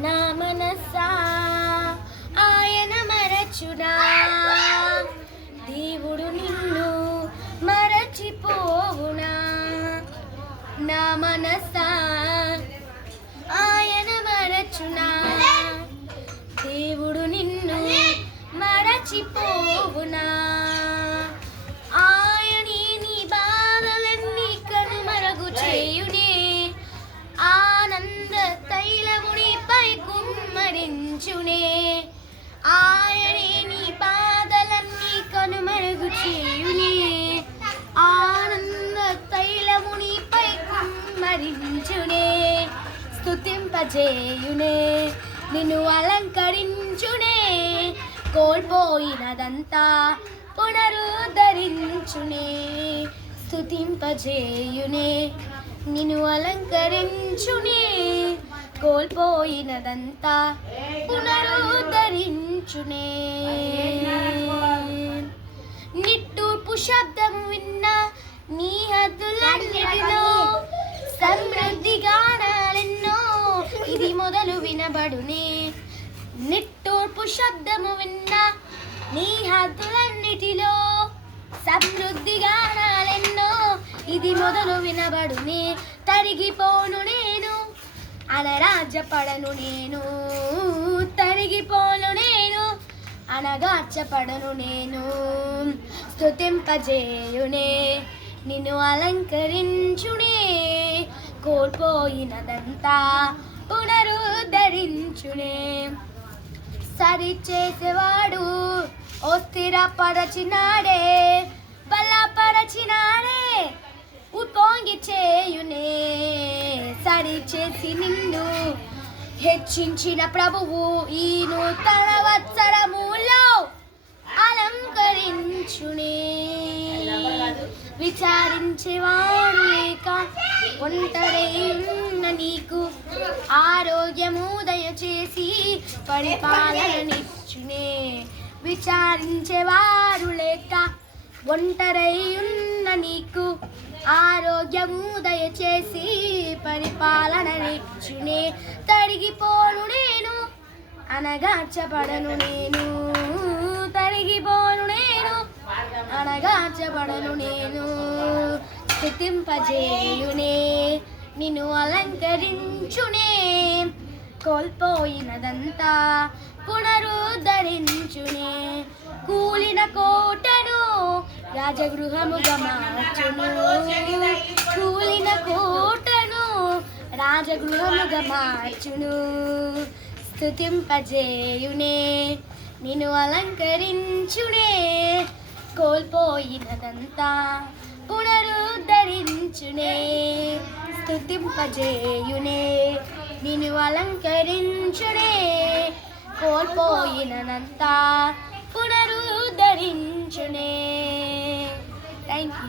నా మనసా ఆయన మరచునా దేవుడు నిన్ను మరచిపోవునా నా మనసా ఆయన మరచునా దేవుడు నిన్ను మరచిపోవునా ఆయనే నీ బాధలన్నీ కనుమరుగు చేయునే ఆనంద తైలమునిపై కుమ్మరించునే ఆయనే నీ బాధలన్నీ కనుమరుగు చేయునే ఆనంద తైలమునిపై కుమ్మరించునే స్తుతింపజేయునే నిన్ను అలంకరించునే కోల్పోయినదంతా పునరుద్ధరించునే స్తుతింపజేయునే నిన్ను అలంకరించునే కోల్పోయినదంతా పునరుద్ధరించునే నిట్టూర్పు శబ్దం విన్నా నీ హద్దులన్నిటిలో సమృద్ధి గానాలెన్నో ఇది మొదలు వినబడునే నిట్టూర్పు శబ్దము విన్నా నీ హద్దులన్నిటిలో సమృద్ధి గానాలెన్నో ఇది మొదలు వినబడునే తరిగిపోను నేను అనరాజ్యపడను నేను తరిగిపోను నేను అనగార్చపడను నేను స్తుతింపజేయునే నిన్ను అలంకరించునే కోల్పోయినదంతా పునరుద్ధరించునే సరిచేసేవాడు ఓ స్థిరపరచినాడే బలపరచినాడే ఉప్పొంగి చేయునే సరిచేసి నిన్ను హెచ్చించిన ప్రభువు ఈ నూతన వత్సరములో అలంకరించునే విచారించేవాడు లేక ఒంటరై ఉన్న నీకు ఆరోగ్యము దయచేసి పరిపాలననిచ్చునే విచారించేవారు లేక ఒంటరై ఉన్న నీకు ఆరోగ్యము దయచేసి పరిపాలననిచ్చునే తరిగిపోను నేను అనగార్చబడను నేను తరిగిపోను నేను అనగార్చబడను నేను స్తుతింపజేయునే నిన్ను అలంకరించునే కోల్పోయినదంతా పునరుద్ధరించునే కూలిన కోటను రాజగృహముగా మార్చును కూలిన కోటను రాజగృహముగా మార్చును స్తుతింపజేయునే నిన్ను అలంకరించునే కోల్పోయినదంతా పునరుద్ధరించునే స్తుతింపజేయునే నిన్ను అలంకరించునే కోల్పోయినదంతా పునరుద్ధరించునే థ్యాంక్ యూ.